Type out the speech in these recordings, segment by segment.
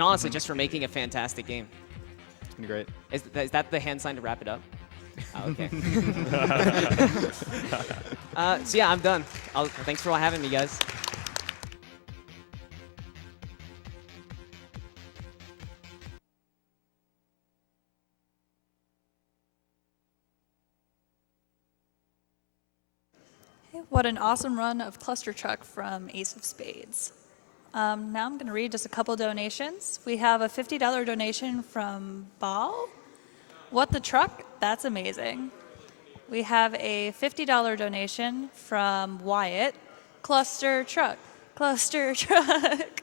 And honestly, just for making a fantastic game. It's been great. Is that the hand sign to wrap it up? Oh, okay. So yeah, I'm done. Thanks for having me, guys. What an awesome run of Cluster Truck from Ace of Spades. Now I'm going to read just a couple donations. We have a $50 donation from Ball. What the truck? That's amazing. We have a $50 donation from Wyatt. Cluster Truck. Cluster Truck.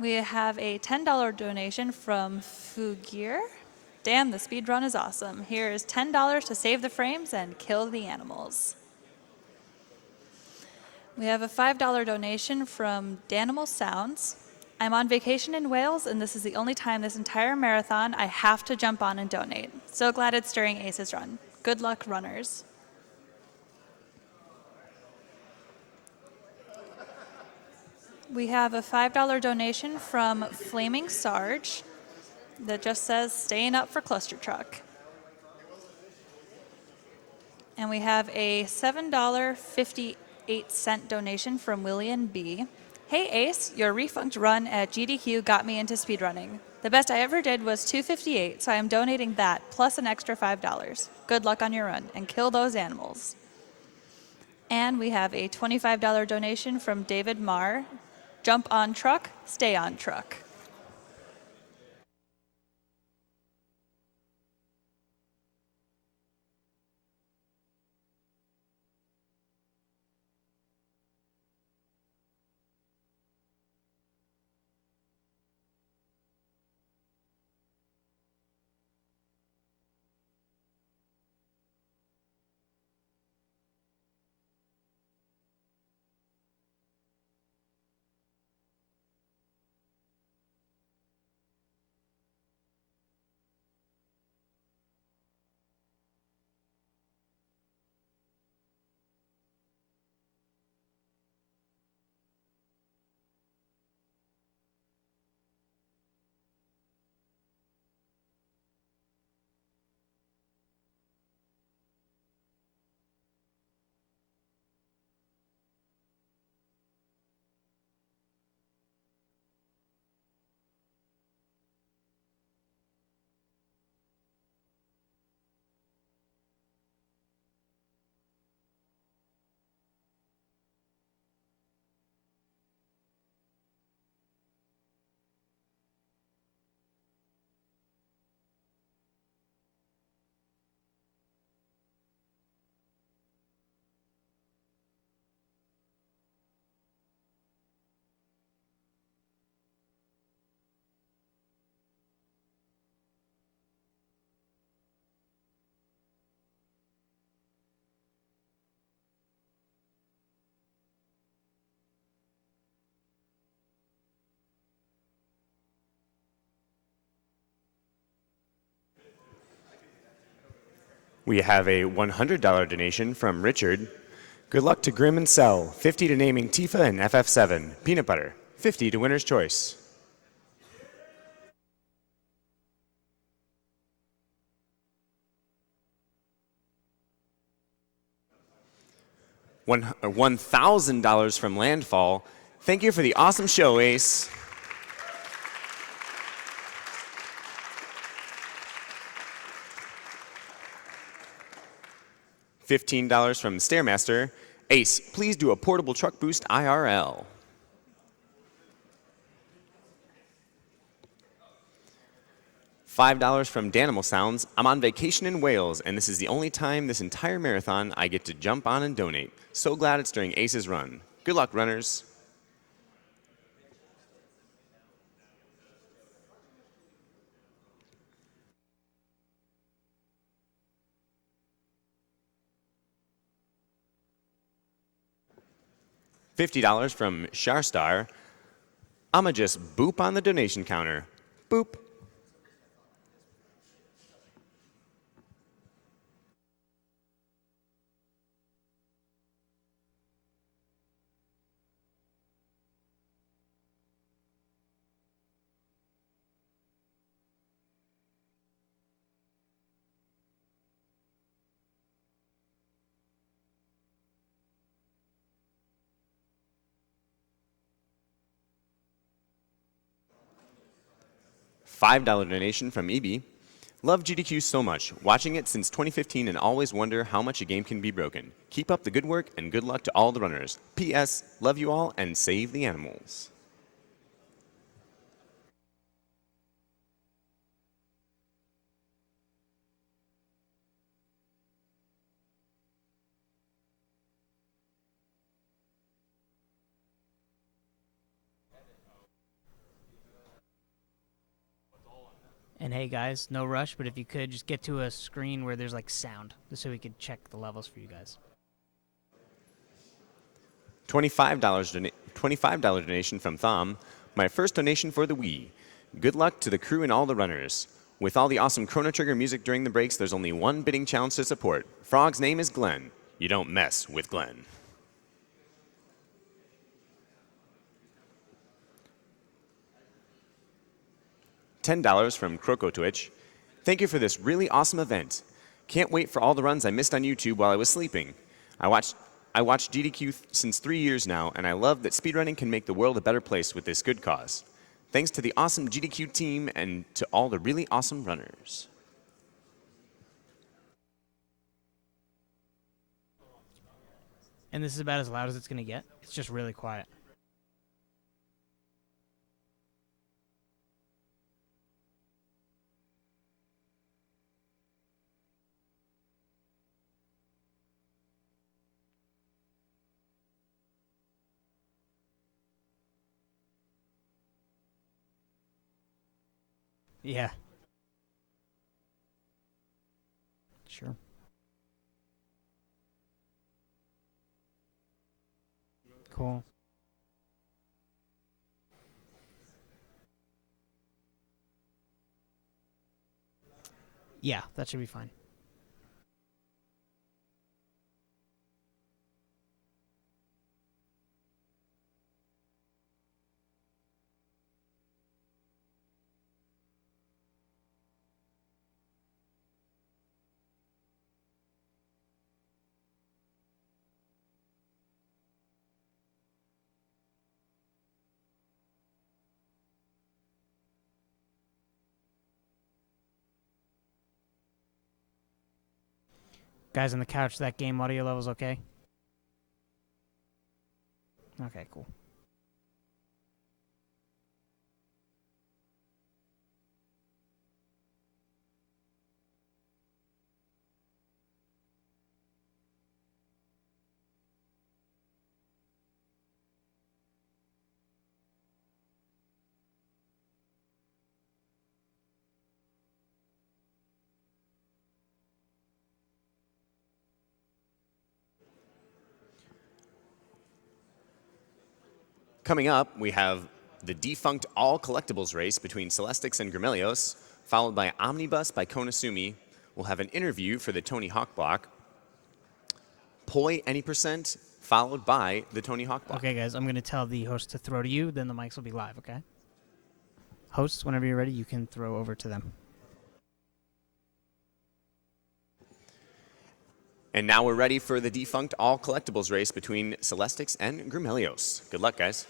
We have a $10 donation from Fugir. Damn, the speed run is awesome. Here is $10 to save the frames and kill the animals. We have a $5 donation from Danimal Sounds. I'm on vacation in Wales, and this is the only time this entire marathon I have to jump on and donate. So glad it's during Ace's run. Good luck, runners. We have a $5 donation from Flaming Sarge that just says, staying up for Cluster Truck. And we have a $7.58 donation from William B. Hey Ace, your Defunct run at GDQ got me into speedrunning. The best I ever did was 2:58, so I am donating that plus an extra $5. Good luck on your run, and kill those animals. And we have a $25 donation from David Marr. Jump on truck, stay on truck. We have a $100 donation from Richard. Good luck to Grim and Cell. 50 to naming Tifa and FF7. Peanut butter. 50 to winner's choice. $1,000 from Landfall. Thank you for the awesome show, Ace. $15 from Stairmaster. Ace, please do a portable truck boost IRL. $5 from Danimal Sounds. I'm on vacation in Wales, and this is the only time this entire marathon I get to jump on and donate. So glad it's during Ace's run. Good luck, runners. $50 from Sharstar. I'ma just boop on the donation counter. Boop. $5 donation from EB. Love GDQ so much, watching it since 2015 and always wonder how much a game can be broken. Keep up the good work and good luck to all the runners. P.S. Love you all and save the animals. And hey guys, no rush, but if you could just get to a screen where there's like sound, just so we could check the levels for you guys. $25 donation from Thom. My first donation for the Wii. Good luck to the crew and all the runners. With all the awesome Chrono Trigger music during the breaks, there's only one bidding challenge to support. Frog's name is Glenn. You don't mess with Glenn. $10 from Croco Twitch. Thank you for this really awesome event. Can't wait for all the runs I missed on YouTube while I was sleeping. I watched GDQ since 3 years now, and I love that speedrunning can make the world a better place with this good cause. Thanks to the awesome GDQ team and to all the really awesome runners. And this is about as loud as it's going to get. It's just really quiet. Yeah. Sure. Cool. Yeah, that should be fine. Guys on the couch, that game audio level's okay? Okay, cool. Coming up, we have the Defunct All Collectibles race between Celestics and Grimelios, followed by Omnibus by Konasumi. We'll have an interview for the Tony Hawk block. Poi Any Percent, followed by the Tony Hawk block. Okay, guys, I'm going to tell the host to throw to you, then the mics will be live, okay? Hosts, whenever you're ready, you can throw over to them. And now we're ready for the Defunct All Collectibles race between Celestics and Grimelios. Good luck, guys.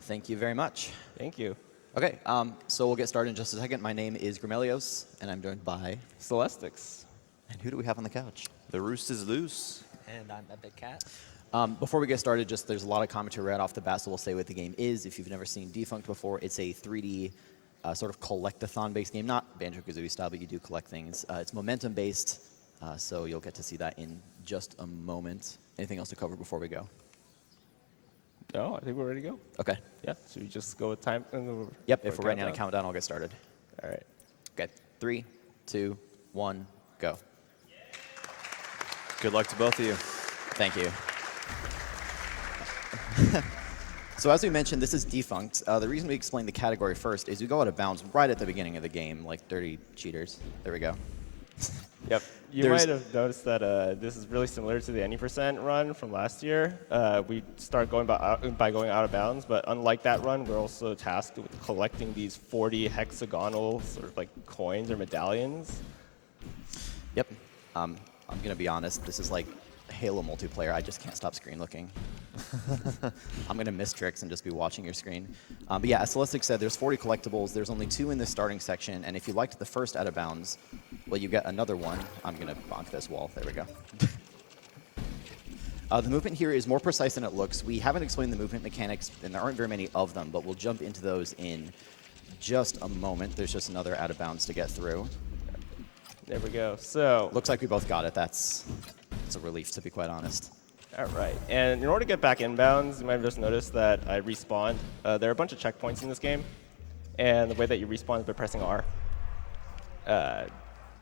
Thank you very much. Thank you. Okay, so we'll get started in just a second. My name is Grimelios, and I'm joined by... Celestics. And who do we have on the couch? The roost is loose. And I'm a big cat. Before we get started, just there's a lot of commentary right off the bat, so we'll say what the game is. If you've never seen Defunct before, it's a 3D sort of collect-a-thon-based game. Not Banjo-Kazooie style, but you do collect things. It's momentum-based, so you'll get to see that in just a moment. Anything else to cover before we go? No, I think we're ready to go. Okay. Yeah, should we just go with time? Yep, if we're writing on a countdown, I'll get started. All right. Okay, 3, 2, 1, go. Good luck to both of you. Thank you. So as we mentioned, this is Defunct. The reason we explain the category first is we go out of bounds right at the beginning of the game, like dirty cheaters. There we go. Yep. You might have noticed that this is really similar to the Any Percent run from last year. We start going by going out of bounds, but unlike that run, we're also tasked with collecting these 40 hexagonal sort of like coins or medallions. Yep. I'm going to be honest. This is like Halo multiplayer. I just can't stop screen looking. I'm going to miss tricks and just be watching your screen. But yeah, as Celestics said, there's 40 collectibles. There's only 2 in this starting section. And if you liked the first out of bounds, well, you get another one. I'm going to bonk this wall. There we go. The movement here is more precise than it looks. We haven't explained the movement mechanics, and there aren't very many of them, but we'll jump into those in just a moment. There's just another out of bounds to get through. There we go. So Looks like we both got it. It's a relief, to be quite honest. all right. And in order to get back inbounds, you might have just noticed that I respawned. There are a bunch of checkpoints in this game, and the way that you respawn is by pressing R.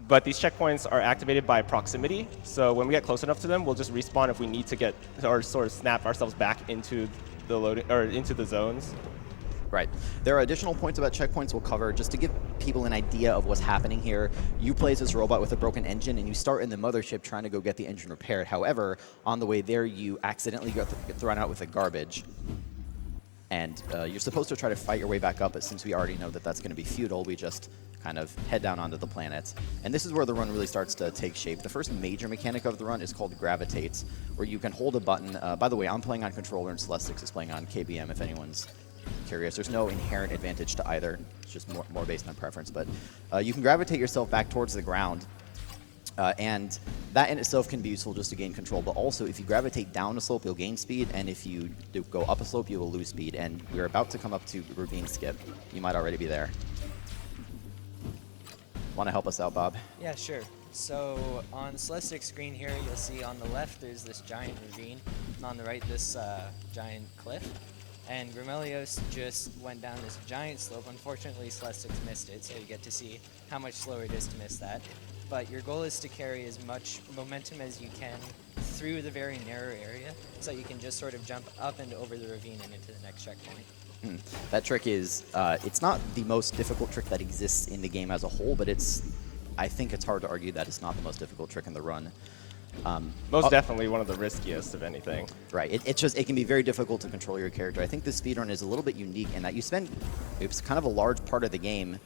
But these checkpoints are activated by proximity, so when we get close enough to them, we'll just respawn if we need to get or sort of snap ourselves back into the loading or into the zones. Right. There are additional points about checkpoints we'll cover just to give people an idea of what's happening here. You play as this robot with a broken engine, and you start in the mothership trying to go get the engine repaired. However, on the way there, you accidentally get thrown out with the garbage. And you're supposed to try to fight your way back up, but since we already know that that's going to be futile, we just kind of head down onto the planet. And this is where the run really starts to take shape. The first major mechanic of the run is called Gravitate, where you can hold a button. By the way, I'm playing on controller, and Celestics is playing on KBM, if anyone's curious. There's no inherent advantage to either. It's just more based on preference. But you can gravitate yourself back towards the ground. And that in itself can be useful just to gain control, but also if you gravitate down a slope, you'll gain speed, and if you go up a slope, you will lose speed. And we're about to come up to ravine skip. You might already be there. Want to help us out, Bob? Yeah, sure. So on Celestics screen here, you'll see on the left there's this giant ravine, and on the right this giant cliff. And Grimelios just went down this giant slope. Unfortunately, Celestics missed it, so you get to see how much slower it is to miss that. But your goal is to carry as much momentum as you can through the very narrow area, so you can just sort of jump up and over the ravine and into the next checkpoint. That trick is, it's not the most difficult trick that exists in the game as a whole, but I think it's hard to argue that it's not the most difficult trick in the run. Most definitely one of the riskiest of anything. Right. It can be very difficult to control your character. I think this speedrun is a little bit unique in that you spend kind of a large part of the game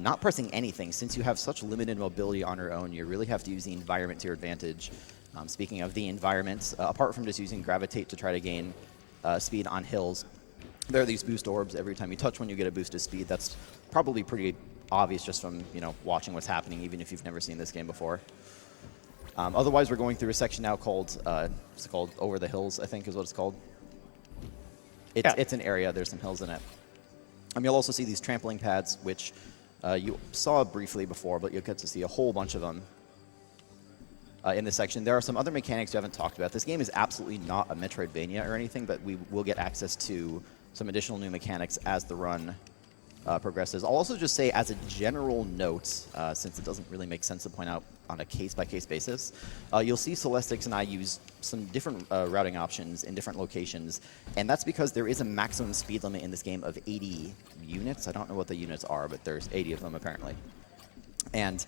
not pressing anything. Since you have such limited mobility on your own, you really have to use the environment to your advantage. Speaking of the environment, apart from just using Gravitate to try to gain speed on hills, there are these boost orbs. Every time you touch one, you get a boost of speed. That's probably pretty obvious just from watching what's happening, even if you've never seen this game before. Otherwise, we're going through a section now called it's called Over the Hills, I think is what it's called. It's an area. There's some hills in it. You'll also see these trampoline pads, which you saw briefly before, but you'll get to see a whole bunch of them in this section. There are some other mechanics we haven't talked about. This game is absolutely not a Metroidvania or anything, but we will get access to some additional new mechanics as the run progresses. I'll also just say, as a general note, since it doesn't really make sense to point out on a case-by-case basis, you'll see Celestics and I use some different routing options in different locations, and that's because there is a maximum speed limit in this game of 80 units. I don't know what the units are, but there's 80 of them apparently. And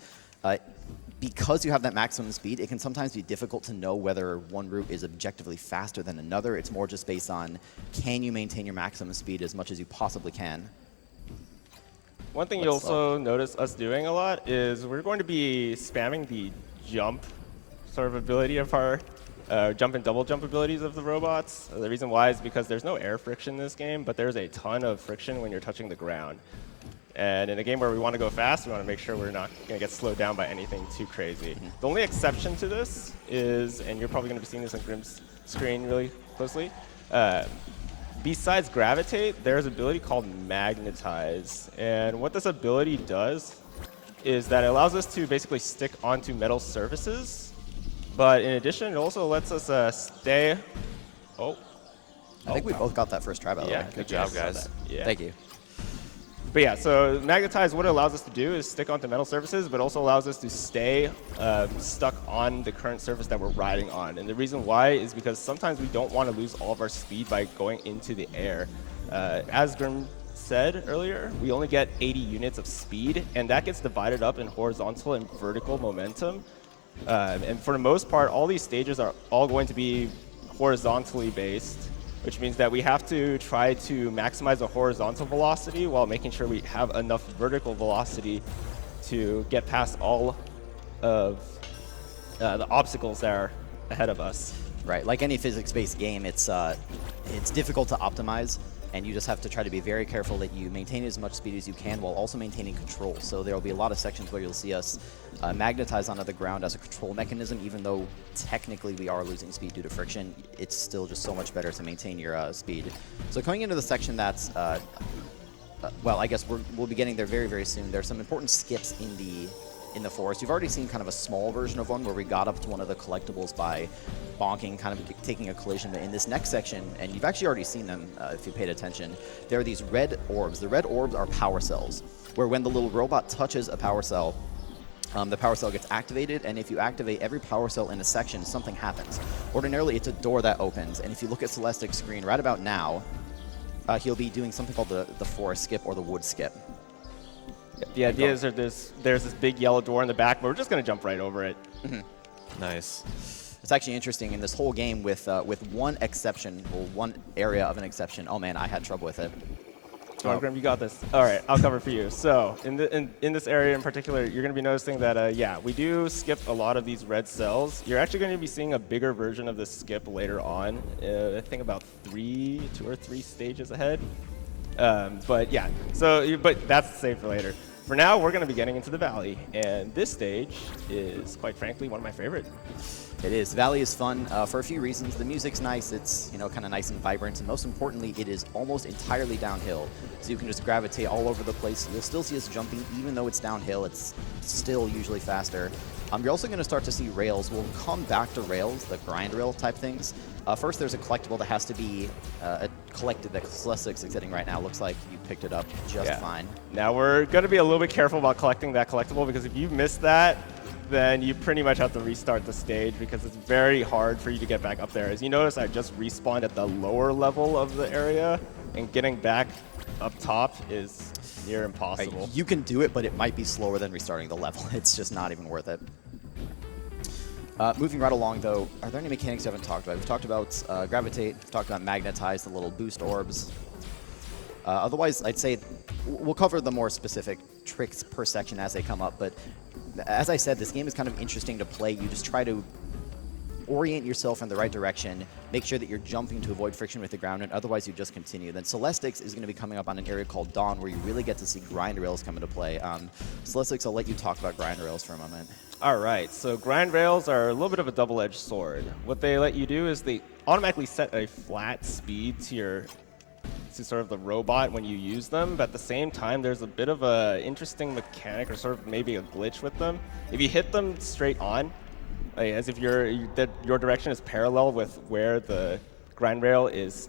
because you have that maximum speed, it can sometimes be difficult to know whether one route is objectively faster than another. It's more just based on, can you maintain your maximum speed as much as you possibly can? One thing you also notice us doing a lot is we're going to be spamming the jump sort of ability of our jump and double jump abilities of the robots. The reason why is because there's no air friction in this game, but there's a ton of friction when you're touching the ground. And in a game where we want to go fast, we want to make sure we're not going to get slowed down by anything too crazy. The only exception to this is, and you're probably going to be seeing this on Grim's screen really closely, besides Gravitate, there's an ability called Magnetize. And what this ability does is that it allows us to basically stick onto metal surfaces. But in addition, it also lets us stay... I think we both got that first try, by the way. Good job, guys. Yeah. Thank you. But yeah, so Magnetize, what it allows us to do is stick onto metal surfaces, but also allows us to stay stuck on the current surface that we're riding on. And the reason why is because sometimes we don't want to lose all of our speed by going into the air. As Grim said earlier, we only get 80 units of speed, and that gets divided up in horizontal and vertical momentum. And for the most part, all these stages are all going to be horizontally based, which means that we have to try to maximize the horizontal velocity while making sure we have enough vertical velocity to get past all of the obstacles that are ahead of us. Right, like any physics-based game, it's difficult to optimize, and you just have to try to be very careful that you maintain as much speed as you can while also maintaining control. So there will be a lot of sections where you'll see us magnetize onto the ground as a control mechanism, even though technically we are losing speed due to friction. It's still just so much better to maintain your speed. So coming into the section that's, well, I guess we'll be getting there very, very soon. There's some important skips in the forest. You've already seen kind of a small version of one where we got up to one of the collectibles by bonking, kind of taking a collision. But in this next section, and you've actually already seen them if you paid attention, there are these red orbs. The red orbs are power cells, where when the little robot touches a power cell, the power cell gets activated, and if you activate every power cell in a section, something happens. Ordinarily, it's a door that opens, and if you look at Celestics' screen right about now, he'll be doing something called the forest skip or the wood skip. The idea is that there's this big yellow door in the back, but we're just going to jump right over it. Nice. It's actually interesting in this whole game with one exception, or one area of an exception. Oh man, I had trouble with it. Come on, Grim, you got this. All right, I'll cover for you. So in this area in particular, you're going to be noticing that, yeah, we do skip a lot of these red cells. You're actually going to be seeing a bigger version of this skip later on. I think about 2 or 3 stages ahead. But yeah, but that's saved for later. For now, we're going to be getting into the valley, and this stage is, quite frankly, one of my favorite. It is. Valley is fun for a few reasons. The music's nice. It's, you know, kind of nice and vibrant, and most importantly, it is almost entirely downhill. So you can just gravitate all over the place. You'll still see us jumping, even though it's downhill. It's still usually faster. You're also going to start to see rails. We'll come back to rails, the grind rail type things. First, there's a collectible that has to be collected that Celestics is getting right now. Looks like you picked it up just fine. Now we're going to be a little bit careful about collecting that collectible, because if you miss that, then you pretty much have to restart the stage, because it's very hard for you to get back up there. As you notice, I just respawned at the lower level of the area, and getting back up top is near impossible. Right, you can do it, but it might be slower than restarting the level. It's just not even worth it. Moving right along, though, are there any mechanics we haven't talked about? We've talked about gravitate, we've talked about magnetize, the little boost orbs. Otherwise, I'd say we'll cover the more specific tricks per section as they come up, but as I said, this game is kind of interesting to play. You just try to orient yourself in the right direction, make sure that you're jumping to avoid friction with the ground, and otherwise you just continue. Then Celestics is going to be coming up on an area called Dawn, where you really get to see grind rails come into play. Celestics, I'll let you talk about grind rails for a moment. All right, so grind rails are a little bit of a double-edged sword. What they let you do is they automatically set a flat speed to sort of the robot when you use them, but at the same time, there's a bit of a interesting mechanic, or sort of maybe a glitch with them. If you hit them straight on, as if your direction is parallel with where the grind rail is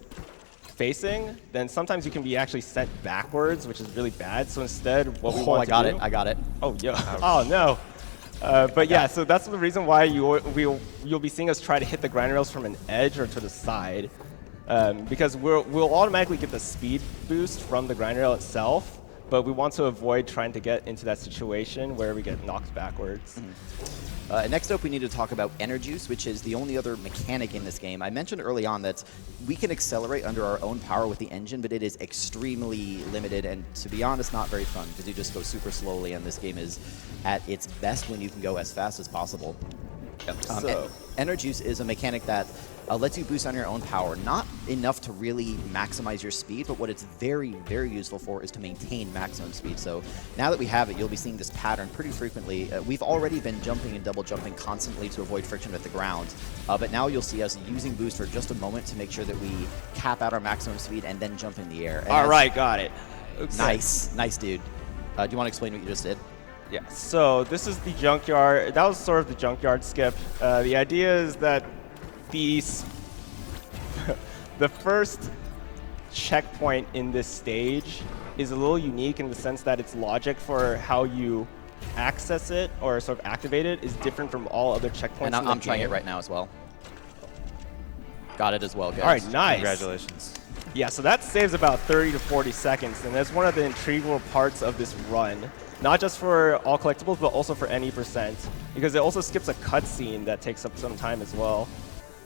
facing, then sometimes you can be actually sent backwards, which is really bad. So instead, what we want to do... I got it. Oh, yeah. Oh, no. But yeah, so that's the reason why you'll be seeing us try to hit the grind rails from an edge or to the side, because we'll automatically get the speed boost from the grind rail itself, but we want to avoid trying to get into that situation where we get knocked backwards. Next up, we need to talk about Enerjuice, which is the only other mechanic in this game. I mentioned early on that we can accelerate under our own power with the engine, but it is extremely limited, and to be honest, not very fun, because you just go super slowly, and this game is at its best when you can go as fast as possible. Enerjuice is a mechanic that lets you boost on your own power. Not enough to really maximize your speed, but what it's very, very useful for is to maintain maximum speed. So now that we have it, you'll be seeing this pattern pretty frequently. We've already been jumping and double jumping constantly to avoid friction with the ground, but now you'll see us using boost for just a moment to make sure that we cap out our maximum speed and then jump in the air. And all right, got it. Okay. Nice, dude. Do you want to explain what you just did? Yeah, so this is the junkyard. That was sort of the junkyard skip. The idea is that the first checkpoint in this stage is a little unique in the sense that its logic for how you access it or sort of activate it is different from all other checkpoints. And I'm trying it right now as well. Got it as well, guys. All right, nice. Congratulations. Yeah, so that saves about 30 to 40 seconds, and that's one of the integral parts of this run. Not just for all collectibles, but also for any percent, because it also skips a cutscene that takes up some time as well.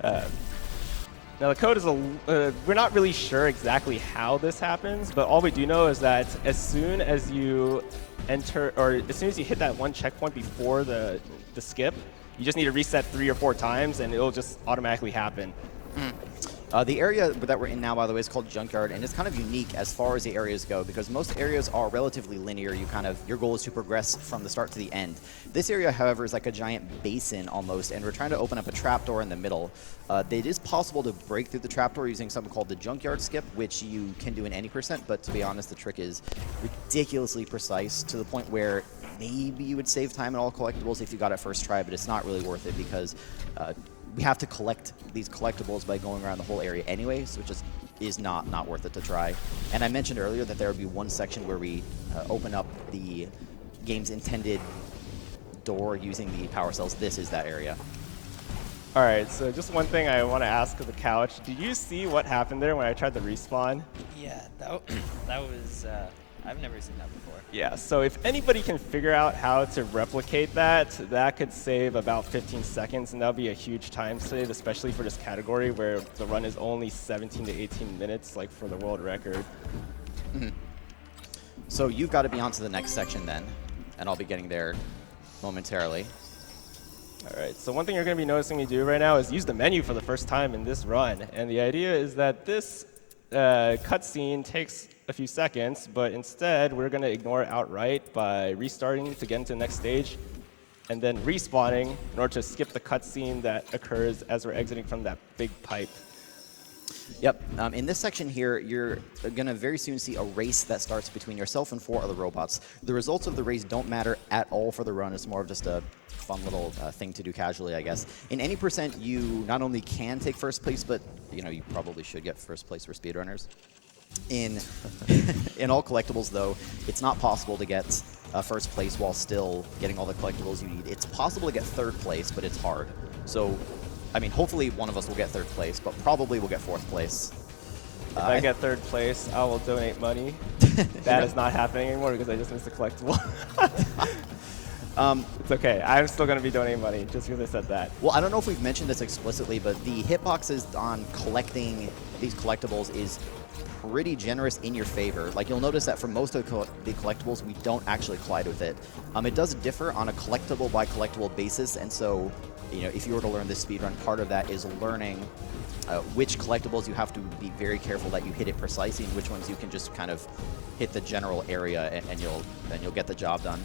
Now the code is we're not really sure exactly how this happens, but all we do know is that as soon as you enter, or as soon as you hit that one checkpoint before the skip, You just need to reset 3 or 4 times, and it'll just automatically happen. The area that we're in now, by the way, is called Junkyard, and it's kind of unique as far as the areas go because most areas are relatively linear. Your goal is to progress from the start to the end. This area, however, is like a giant basin almost, and we're trying to open up a trapdoor in the middle. It is possible to break through the trapdoor using something called the Junkyard Skip, which you can do in any percent, but to be honest, the trick is ridiculously precise to the point where maybe you would save time in all collectibles if you got it first try, but it's not really worth it because we have to collect these collectibles by going around the whole area anyway, so it just is not worth it to try. And I mentioned earlier that there would be one section where we open up the game's intended door using the power cells. This is that area. All right, so just one thing I want to ask of the couch. Did you see what happened there when I tried to respawn? Yeah, that was, I've never seen that before. Yeah, so if anybody can figure out how to replicate that, that could save about 15 seconds, and that'll be a huge time save, especially for this category where the run is only 17 to 18 minutes, like for the world record. So you've got to be on to the next section then, and I'll be getting there momentarily. All right, so one thing you're going to be noticing me do right now is use the menu for the first time in this run, and the idea is that this cutscene takes a few seconds, but instead we're going to ignore it outright by restarting to get into the next stage and then respawning in order to skip the cutscene that occurs as we're exiting from that big pipe. Yep. In this section here, you're going to very soon see a race that starts between yourself and 4 other robots. The results of the race don't matter at all for the run. It's more of just a fun little thing to do casually, I guess. In any percent, you not only can take first place, but you probably should get first place for speedrunners. In all collectibles, though, it's not possible to get first place while still getting all the collectibles you need. It's possible to get third place, but it's hard. So, I mean, hopefully one of us will get third place, but probably we'll get fourth place. If I get third place, I will donate money. That is not happening anymore because I just missed a collectible. It's okay. I'm still going to be donating money just because I said that. Well, I don't know if we've mentioned this explicitly, but the hitboxes on collecting these collectibles is pretty generous in your favor. Like, you'll notice that for most of the collectibles, we don't actually collide with it. It does differ on a collectible by collectible basis, and so, if you were to learn this speedrun, part of that is learning which collectibles you have to be very careful that you hit it precisely, and which ones you can just kind of hit the general area and you'll get the job done.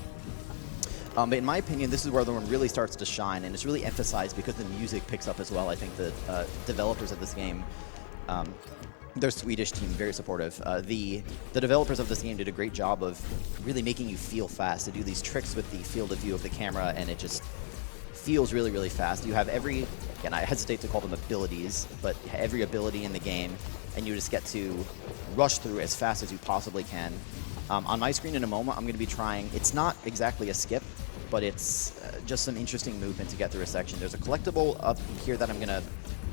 But in my opinion, this is where the one really starts to shine, and it's really emphasized because the music picks up as well. I think the developers of this game, their Swedish team, very supportive. The developers of this game did a great job of really making you feel fast. They do these tricks with the field of view of the camera, and it just feels really, really fast. You have every, again, I hesitate to call them abilities, but every ability in the game, and you just get to rush through as fast as you possibly can. On my screen in a moment, I'm going to be trying, it's not exactly a skip, but it's just some interesting movement to get through a section. There's a collectible up here that I'm going to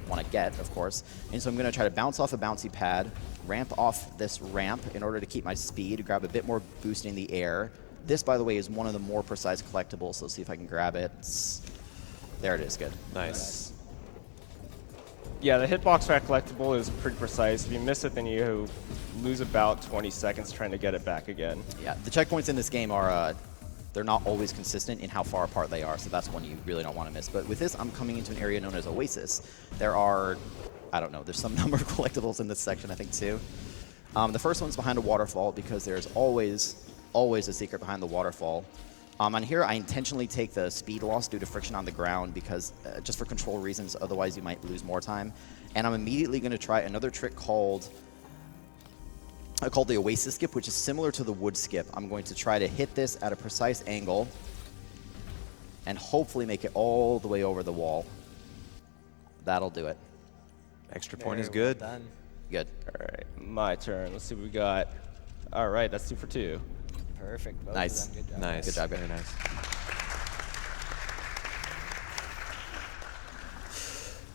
want to get, of course, and so I'm going to try to bounce off a bouncy pad, ramp off this ramp in order to keep my speed, grab a bit more boost in the air. This, by the way, is one of the more precise collectibles, so let's see if I can grab it. There it is, good. Nice. Yeah, the hitbox for that collectible is pretty precise. If you miss it, then you lose about 20 seconds trying to get it back again. Yeah, the checkpoints in this game are, they're not always consistent in how far apart they are, so that's one you really don't want to miss. But with this, I'm coming into an area known as Oasis. There are, I don't know, there's some number of collectibles in this section, I think, too. The first one's behind a waterfall because there's always a secret behind the waterfall. On here, I intentionally take the speed loss due to friction on the ground because, just for control reasons, otherwise you might lose more time. And I'm immediately going to try another trick called the Oasis Skip, which is similar to the wood skip. I'm going to try to hit this at a precise angle and hopefully make it all the way over the wall. That'll do it. Extra point is good. Well done. Good. All right, my turn. Let's see what we got. All right, that's 2 for 2. Perfect. Both Nice. of them. Good job. Nice. Good job, Very nice.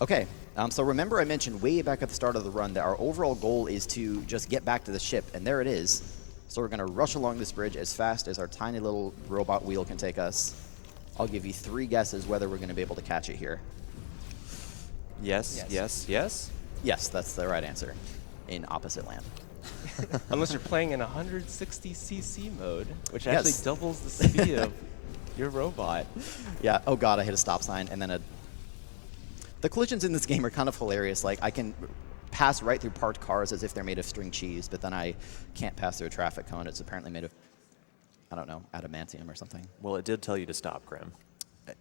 Okay, so remember I mentioned way back at the start of the run that our overall goal is to just get back to the ship, and there it is. So we're going to rush along this bridge as fast as our tiny little robot wheel can take us. I'll give you 3 guesses whether we're going to be able to catch it here. Yes, Yes. yes, yes. Yes, that's the right answer. In opposite land. Unless you're playing in 160cc mode, which Yes. actually doubles the speed of your robot. Yeah, oh god, I hit a stop sign, and then the collisions in this game are kind of hilarious. Like, I can pass right through parked cars as if they're made of string cheese, but then I can't pass through a traffic cone. It's apparently made of, I don't know, adamantium or something. Well, it did tell you to stop, Grim.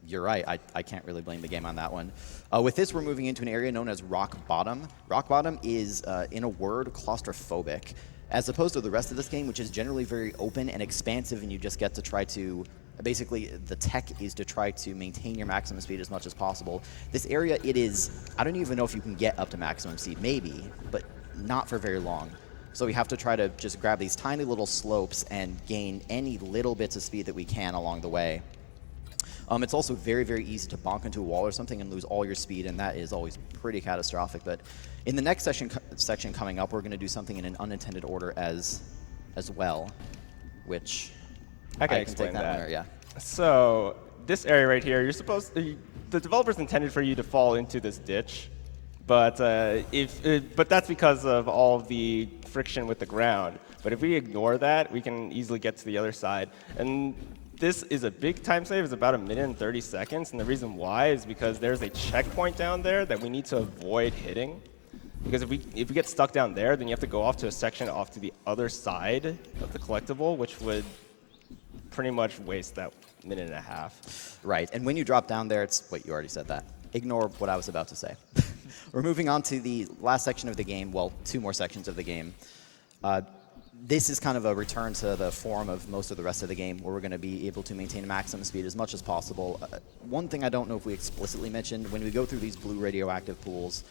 You're right. I can't really blame the game on that one. With this, we're moving into an area known as Rock Bottom. Rock Bottom is, in a word, claustrophobic, as opposed to the rest of this game, which is generally very open and expansive, and you just get to try to... Basically, the tech is to try to maintain your maximum speed as much as possible. This area, it is... I don't even know if you can get up to maximum speed. Maybe, but not for very long. So we have to try to just grab these tiny little slopes and gain any little bits of speed that we can along the way. It's also very, very easy to bonk into a wall or something and lose all your speed, and that is always pretty catastrophic. But in the next section coming up, we're going to do something in an unintended order as well, which I can take explain that. that. One there, yeah. So this area right here, you're supposed to, the developers intended for you to fall into this ditch, but but that's because of all the friction with the ground. But if we ignore that, we can easily get to the other side. And this is a big time save. It's about 1 minute and 30 seconds. And the reason why is because there's a checkpoint down there that we need to avoid hitting. Because if we get stuck down there, then you have to go off to a section off to the other side of the collectible, which would pretty much waste that 1.5 minutes. Right, and when you drop down there, it's... Wait, you already said that. Ignore what I was about to say. We're moving on to the last section of the game. Well, 2 more sections of the game. This is kind of a return to the form of most of the rest of the game, where we're going to be able to maintain maximum speed as much as possible. One thing I don't know if we explicitly mentioned, when we go through these blue radioactive pools,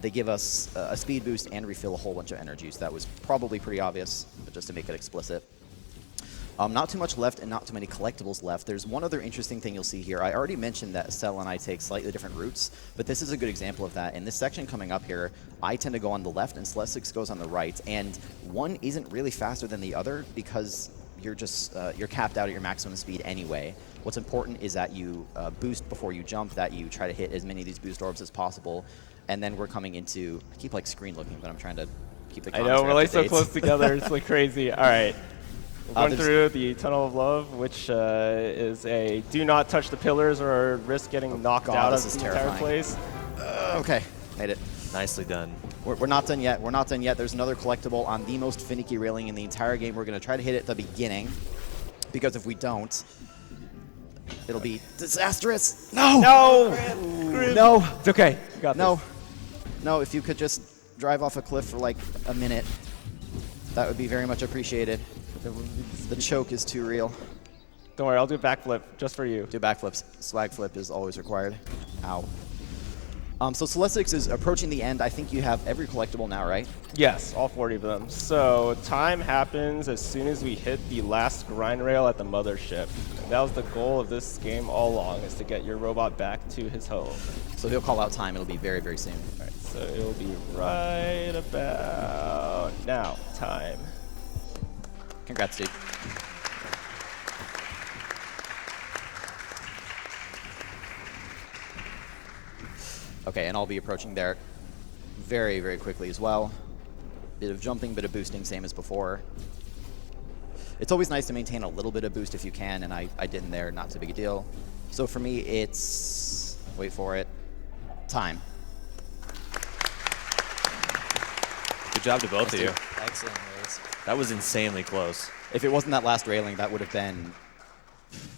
they give us a speed boost and refill a whole bunch of energy, so that was probably pretty obvious, but just to make it explicit. Not too much left and not too many collectibles left. There's one other interesting thing you'll see here. I already mentioned that Cell and I take slightly different routes, but this is a good example of that. In this section coming up here, I tend to go on the left and Celestics goes on the right, and one isn't really faster than the other because you're just you're capped out at your maximum speed anyway. What's important is that you boost before you jump, that you try to hit as many of these boost orbs as possible, and then we're coming into... I keep like screen looking, but I'm trying to keep the I know, we're like so close together, it's like crazy. All right. We're going through the Tunnel of Love, which is a do not touch the pillars or risk getting knocked out of the entire place. Okay, made it. Nicely done. We're not done yet. We're not done yet. There's another collectible on the most finicky railing in the entire game. We're going to try to hit it at the beginning, because if we don't, it'll be disastrous. No! No! No! It's okay. You got No. this. No, if you could just drive off a cliff for like a minute, that would be very much appreciated. The choke is too real. Don't worry, I'll do a backflip just for you. Do backflips. Swag flip is always required. Ow. So Celestics is approaching the end. I think you have every collectible now, right? Yes, all 40 of them. So time happens as soon as we hit the last grind rail at the mothership. And that was the goal of this game all along, is to get your robot back to his home. So he'll call out time. It'll be very, very soon. All right, so it'll be right about now. Time. Congrats, dude. Okay, and I'll be approaching there very, very quickly as well. Bit of jumping, bit of boosting, same as before. It's always nice to maintain a little bit of boost if you can, and I didn't there, not so big a deal. So for me, it's, wait for it, time. Good job to both of you. Excellent race. That was insanely close. If it wasn't that last railing, that would have been,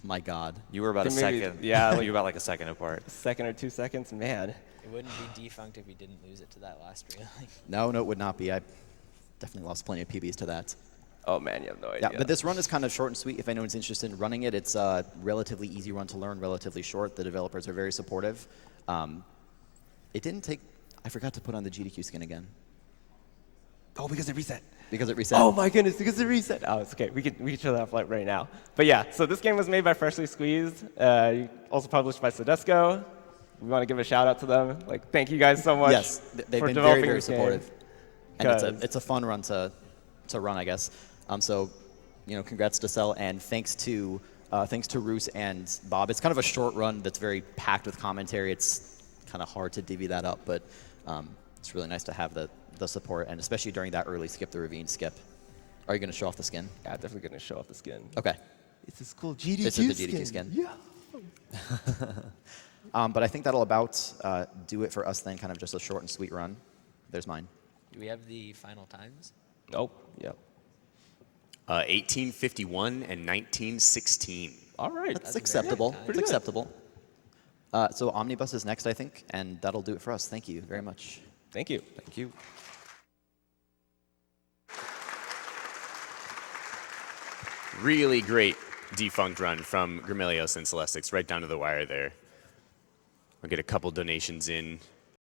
my God. You were about a Maybe- second. yeah, you were about like a second apart. A second or 2 seconds, man. It wouldn't be defunct if we didn't lose it to that last railing. No, it would not be. I definitely lost plenty of PBs to that. Oh man, you have no idea. Yeah, but this run is kind of short and sweet. If anyone's interested in running it, it's a relatively easy run to learn, relatively short. The developers are very supportive. It didn't take... I forgot to put on the GDQ skin again. Oh, because it reset. Because it reset. Oh my goodness, because it reset. Oh, it's okay. We can show that flight right now. But yeah, so this game was made by Freshly Squeezed, also published by Sodesco. We want to give a shout out to them. Like, thank you guys so much. Yes, they've for been very, developing very this game. supportive. And it's a fun run to run, I guess. So, you know, congrats to Cell, and thanks to Roos and Bob. It's kind of a short run that's very packed with commentary. It's kind of hard to divvy that up, but it's really nice to have the support, and especially during that early skip the ravine skip. Are you going to show off the skin? Yeah, definitely going to show off the skin. Okay. It's this cool GDQ This is the GDQ skin. Yeah. But I think that'll about do it for us then, kind of just a short and sweet run. There's mine. Do we have the final times? Oh, yeah. 1851 and 1916. All right. That's very acceptable. good time. It's Pretty good. acceptable. So Omnibus is next, I think, and that'll do it for us. Thank you very much. Thank you. Thank you. Really great Defunct run from Grimelios and Celestics, right down to the wire there. I'll get a couple donations in.